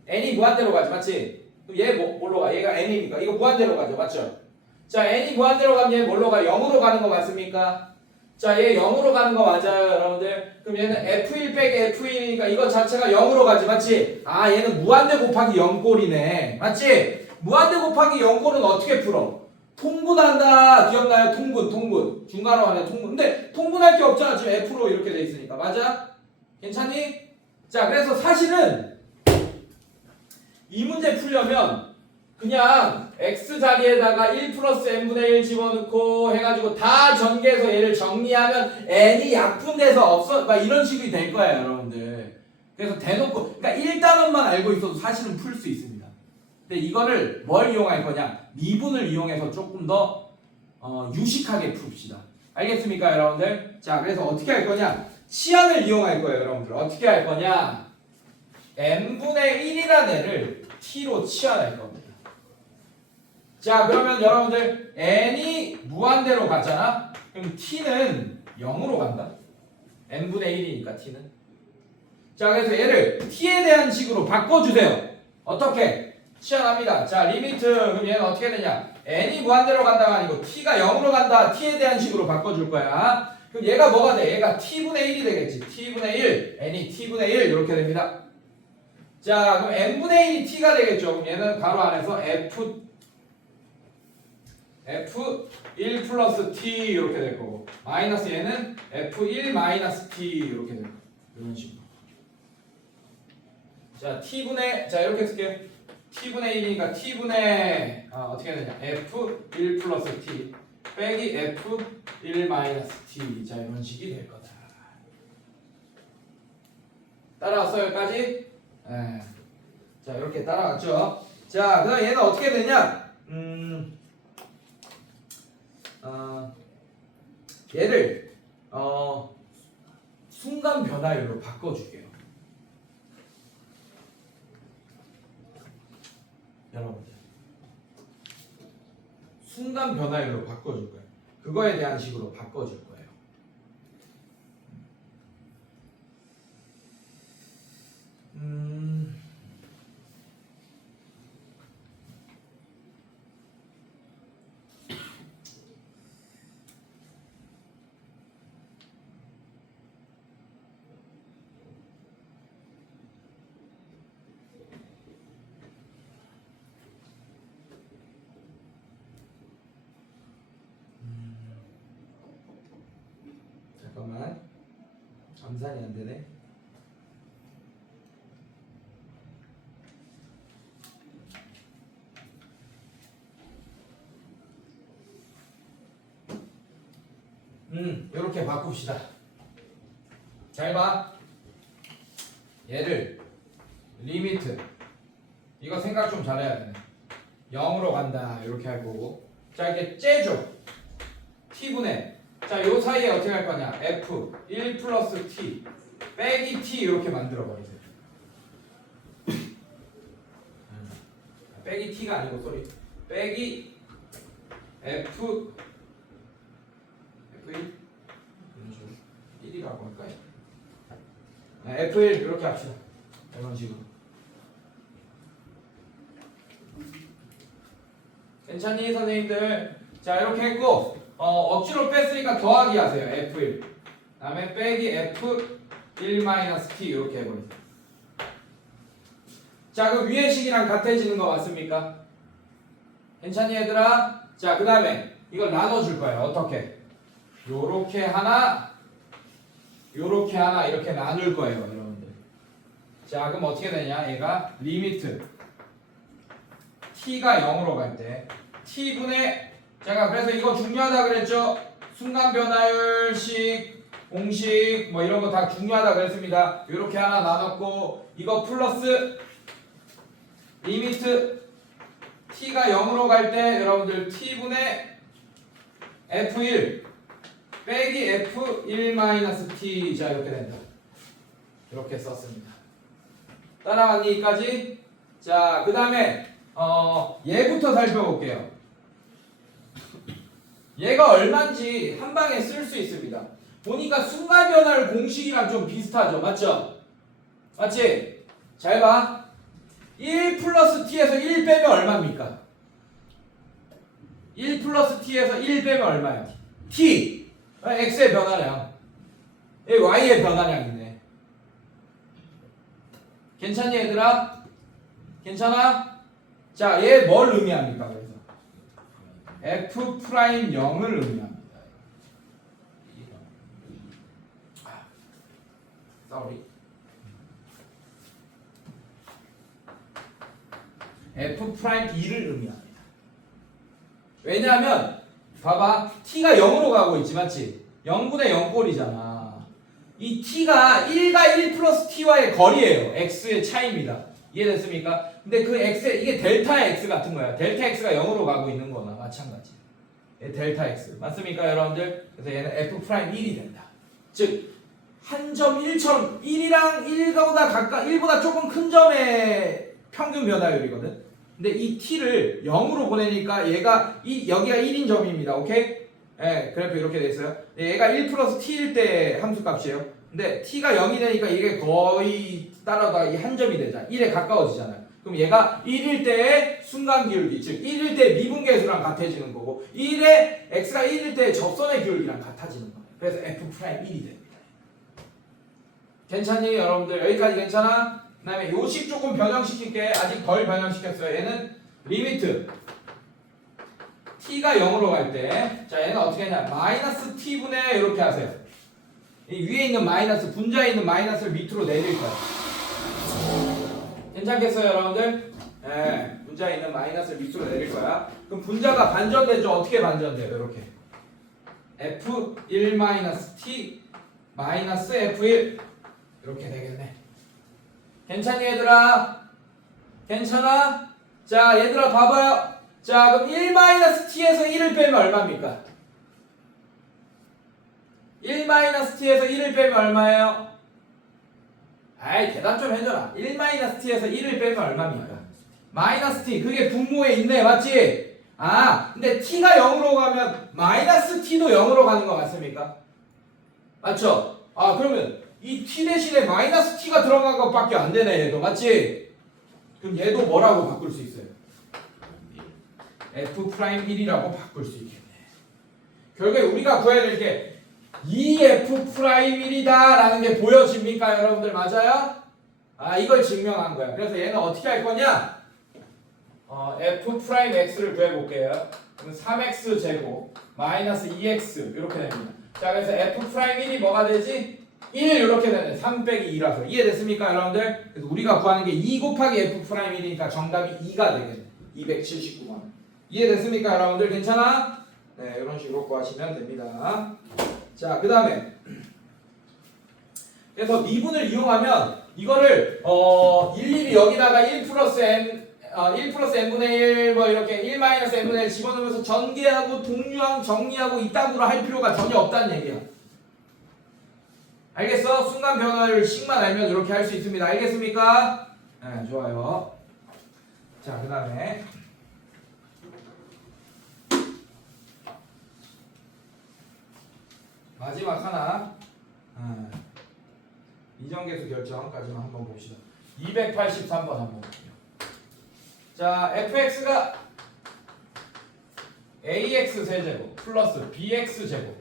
n이 무한대로 가지 맞지? 그럼 얘 뭘로 가? 얘가 n이니까 이거 무한대로 가죠 맞죠? 자 n이 무한대로 가면 얘 뭘로 가? 0으로 가는 거 맞습니까? 자, 얘 0으로 가는 거 맞아요, 여러분들? 그럼 얘는 F1 빼기 F1이니까 이거 자체가 0으로 가지, 맞지? 아, 얘는 무한대 곱하기 0꼴이네. 맞지? 무한대 곱하기 0꼴은 어떻게 풀어? 통분한다. 기억나요? 통분. 중괄호 안에 통분. 근데 통분할 게 없잖아. 지금 F로 이렇게 돼 있으니까. 맞아? 괜찮니? 자, 그래서 사실은 이 문제 풀려면 그냥 x 자리에다가 1 플러스 n분의 1 집어넣고 해가지고 다 전개해서 얘를 정리하면 n이 약분돼서 없어 막 이런 식이 될 거예요, 여러분들. 그래서 대놓고 그러니까 1단원만 알고 있어도 사실은 풀 수 있습니다. 근데 이거를 뭘 이용할 거냐? 미분을 이용해서 조금 더 유식하게 풉시다. 알겠습니까, 여러분들? 자, 그래서 어떻게 할 거냐? 치환을 이용할 거예요, 여러분들. 어떻게 할 거냐? n분의 1이라는 애를 t로 치환할 겁니다. 자, 그러면 여러분들 n이 무한대로 갔잖아? 그럼 t는 0으로 간다. n분의 1이니까 t는. 자, 그래서 얘를 t에 대한 식으로 바꿔주세요. 어떻게? 치환합니다. 자, 리미트. 그럼 얘는 어떻게 되냐? n이 무한대로 간다가 아니고 t가 0으로 간다. t에 대한 식으로 바꿔줄 거야. 그럼 얘가 뭐가 돼? 얘가 t분의 1이 되겠지. t분의 1, n이 t분의 1 이렇게 됩니다. 자, 그럼 n분의 1이 t가 되겠죠. 그럼 얘는 가로 안에서 f1 플러스 t 이렇게 될 거고 마이너스 얘는 f1 마이너스 t 이렇게 될 거고 이런 식으로. 자, 자 이렇게 쓸게요. t분의 1이니까 t분의 어떻게 되냐? f1 플러스 t 빼기 f1 마이너스 t. 자, 이런 식이 될 거다. 따라왔어요, 여기까지? 네. 자, 이렇게 따라왔죠. 자, 그다음 얘는 어떻게 되냐? 얘를 순간 변화율로 바꿔줄게요. 여러분들 순간 변화율로 바꿔줄 거예요. 그거에 대한 식으로 바꿔줄 거예요. 잠깐만, 암산이 안 되네. 이렇게 바꿉시다. 잘 봐. 얘를 리미트. 이거 생각 좀 잘해야 돼. 0으로 간다. 이렇게 할 거고. 자, 이렇게 째줘. t분의. 자, 요 사이에 어떻게 할 거냐? f1 플러스 t 빼기 t 이렇게 만들어 버리세요. 빼기 t가 아니고 쏘리. 빼기 f1 1이라고 할까요? 네, F1 이렇게 합시다. 이런 식으로. 괜찮니, 선생님들? 자, 이렇게 했고 억지로 뺐으니까 더하기 하세요. F1 다음에 빼기 F1-T 이렇게 해버리세요. 자, 그 위의 식이랑 같아지는 거 맞습니까? 괜찮니, 얘들아? 자, 그 다음에 이걸 나눠줄 거예요. 어떻게? 요렇게 하나 요렇게 하나 이렇게 나눌 거예요, 여러분들. 자, 그럼 어떻게 되냐? 얘가 리미트 t가 0으로 갈 때 t분의 제가 그래서 이거 중요하다 그랬죠? 순간 변화율식 공식 뭐 이런 거 다 중요하다 그랬습니다. 요렇게 하나 나눴고 이거 플러스 리미트 t가 0으로 갈 때 여러분들 t분의 f1 빼기 f1-t. 자, 이렇게 된다. 이렇게 썼습니다. 따라왔니까지? 자, 그 다음에 얘부터 살펴볼게요. 얘가 얼마인지 한 방에 쓸 수 있습니다. 보니까 순간 변화를 공식이랑 좀 비슷하죠, 맞죠? 맞지? 잘 봐. 1 플러스 t에서 1 빼면 얼마입니까? 1 플러스 t에서 1 빼면 얼마야? t. 예, x의 변화량. 얘 y의 변화량이네. 괜찮니 얘들아? 괜찮아? 자, 얘 뭘 의미합니까? 그래서 f'0을 의미합니다. sorry. f'2를 의미합니다. 왜냐하면 봐봐, t가 0으로 가고 있지, 맞지? 0분의 0꼴이잖아. 이 t가 1과 1 플러스 t와의 거리예요. x의 차이입니다. 이해됐습니까? 근데 그 x의 이게 델타 x 같은 거야. 델타 x가 0으로 가고 있는 거나 마찬가지. 얘 델타 x 맞습니까, 여러분들? 그래서 얘는 f'1이 된다. 즉 한 점 1처럼 1이랑 1보다 조금 큰 점의 평균 변화율이거든. 근데 이 t를 0으로 보내니까 얘가 여기가 1인 점입니다. 오케이? 예, 그래프 이렇게 돼 있어요. 얘가 1 플러스 t일 때 함수값이에요. 근데 t가 0이 되니까 이게 거의 따라다 이 한 점이 되잖아. 1에 가까워지잖아요. 그럼 얘가 1일 때의 순간 기울기, 즉 1일 때 미분계수랑 같아지는 거고 1에 x가 1일 때의 접선의 기울기랑 같아지는 거예요. 그래서 f'1이 됩니다. 괜찮니 여러분들? 여기까지 괜찮아? 그 다음에 요식 조금 변형시킬게. 아직 덜 변형시켰어요. 얘는 리미트 t가 0으로 갈 때, 자 얘는 어떻게 했냐, 마이너스 t분의 이렇게 하세요. 이 위에 있는 마이너스, 분자에 있는 마이너스를 밑으로 내릴 거야. 괜찮겠어요 여러분들? 예, 분자에 있는 마이너스를 밑으로 내릴 거야. 그럼 분자가 반전되죠. 어떻게 반전돼요? 이렇게 f1-t 마이너스 f1 이렇게 되겠네. 괜찮니 얘들아? 괜찮아? 자 얘들아 봐봐요. 자 그럼 1-t에서 1을 빼면 얼마입니까? 1-t에서 1을 빼면 얼마예요? 아이 대답 좀 해줘라. 1-t에서 1을 빼면 얼마입니까? 마이너스 t. 그게 분모에 있네. 맞지? 아 근데 t가 0으로 가면 마이너스 t도 0으로 가는 거 맞습니까? 맞죠? 아 그러면 이 t 대신에 마이너스 t가 들어간 것밖에 안 되네. 얘도 맞지? 그럼 얘도 뭐라고 바꿀 수 있어요? f'1이라고 바꿀 수 있겠네. 결국에 우리가 구해야 될 게 이 f'1이다 라는 게 보여집니까 여러분들? 맞아요? 아 이걸 증명한 거야. 그래서 얘는 어떻게 할 거냐? f'x를 구해볼게요. 그럼 3x 제곱 마이너스 2x 이렇게 됩니다. 자 그래서 f'1이 뭐가 되지? 1 이렇게 되네. 3 빼기 2라서. 이해됐습니까 여러분들? 그래서 우리가 구하는 게 2 곱하기 f'1이니까 정답이 2가 되겠네. 279만. 이해됐습니까 여러분들? 괜찮아? 네 이런 식으로 구하시면 됩니다. 자 그 다음에 그래서 미분을 이용하면 이거를 일일이 여기다가 1 플러스 n분의 1 뭐 이렇게 1-n분의 1 집어넣으면서 전개하고 동류항 정리하고 이따구로 할 필요가 전혀 없다는 얘기야. 알겠어? 순간 변화를 식만 알면 이렇게 할 수 있습니다. 알겠습니까? 네, 좋아요. 자, 그 다음에 마지막 하나 이정계수 결정까지만 한번 봅시다. 283번 한번 볼게요. 자, fx가 ax 세제곱 플러스 bx 제곱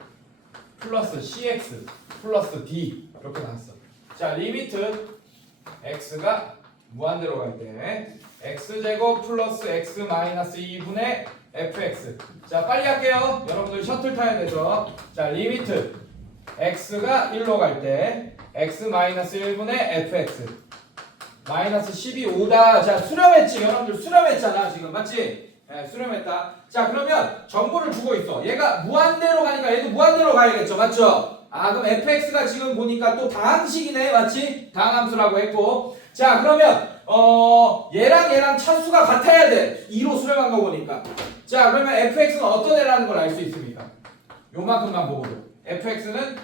플러스 cx 플러스 d 이렇게 나왔어. 자 리미트 x가 무한대로 갈 때 x제곱 플러스 x 마이너스 2분의 fx. 자 빨리 할게요. 여러분들 셔틀 타야 되죠. 자 리미트 x가 1로 갈 때 x 마이너스 1분의 fx 마이너스 12 5다. 자 수렴했지. 여러분들 수렴했잖아 지금. 맞지? 네, 수렴했다. 자 그러면 정보를 주고 있어. 얘가 무한대로 가니까 얘도 무한대로 가야겠죠. 맞죠? 아 그럼 fx가 지금 보니까 또 다항식이네. 맞지? 다항함수라고 했고. 자 그러면 얘랑 차수가 같아야 돼. 2로 수렴한 거 보니까. 자 그러면 fx는 어떤 애라는 걸 알 수 있습니까? 요만큼만 보고도 fx는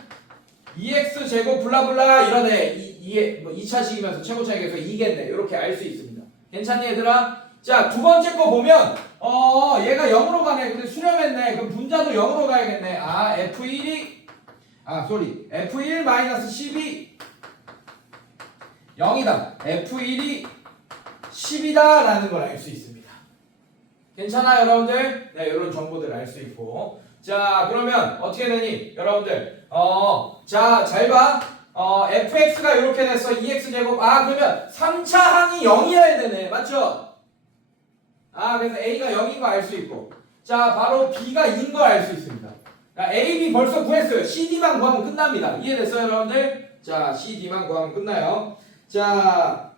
2x 제곱 블라블라 이런 애 2차식이면서 최고차익에서 2겠네. 이렇게 알 수 있습니다. 괜찮니 얘들아? 자 두 번째 거 보면 얘가 0으로 가네. 근데 수렴했네. 그럼 분자도 0으로 가야겠네. 아 f1 마이너스 12 0이다. f1이 10이다 라는 걸 알 수 있습니다. 괜찮아요 여러분들? 네 이런 정보들을 알 수 있고. 자 그러면 어떻게 되니 여러분들 자 잘 봐. fx가 이렇게 됐어. 2x제곱. 아 그러면 3차 항이 0이어야 되네. 맞죠? 아 그래서 a가 0인 거 알 수 있고 자 바로 b가 2인 거 알 수 있습니다. 자, a, b 벌써 구했어요. cd만 구하면 끝납니다. 이해됐어요 여러분들? 자 cd만 구하면 끝나요. 자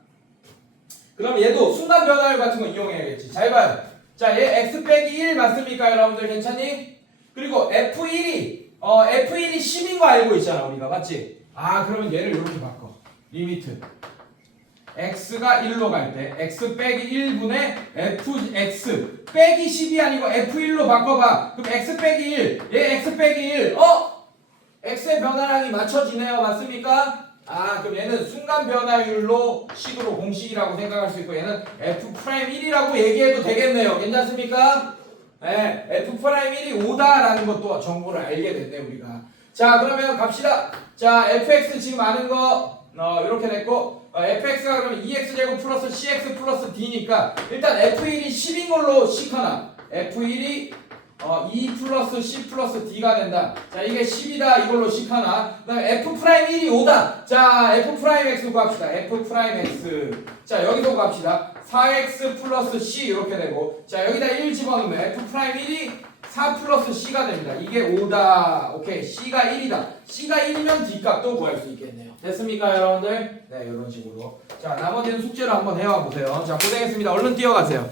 그럼 얘도 순간 변화율 같은 거 이용해야겠지. 잘 봐요. 자 얘 x 빼기 1 맞습니까 여러분들? 괜찮니? 그리고 f1이 10인 거 알고 있잖아 우리가. 맞지? 아 그러면 얘를 이렇게 바꿔. 리미트 x가 1로 갈 때 x 빼기 1분의 fx 빼기 10이 아니고 f1로 바꿔봐. 그럼 x 빼기 1 얘 x 빼기 1 x의 변화량이 맞춰지네요. 맞습니까? 아 그럼 얘는 순간 변화율로 식으로 공식이라고 생각할 수 있고 얘는 f'1이라고 얘기해도 되겠네요. 괜찮습니까? 네, f'1이 5다라는 것도 정보를 알게 됐네 우리가. 자 그러면 갑시다. 자 fx 지금 아는 거 이렇게 됐고 fx가 그러면 2x제곱 플러스 cx 플러스 d니까 일단 f1이 10인 걸로 식하나 f1이 2 플러스 c 플러스 d가 된다. 자 이게 10이다 이걸로 식하나 그 다음에 f'1이 5다. 자 f'x 구합시다. f'x 자 여기서 구합시다. 4x 플러스 c 이렇게 되고 자 여기다 1 집어넣으면 f'1이 4 플러스 c가 됩니다. 이게 5다. 오케이 c가 1이다. c가 1이면 d값도 구할 수 있겠네요. 됐습니까 여러분들? 네 이런 식으로 자 나머지는 숙제로 한번 해와 보세요. 자 고생했습니다. 얼른 뛰어가세요.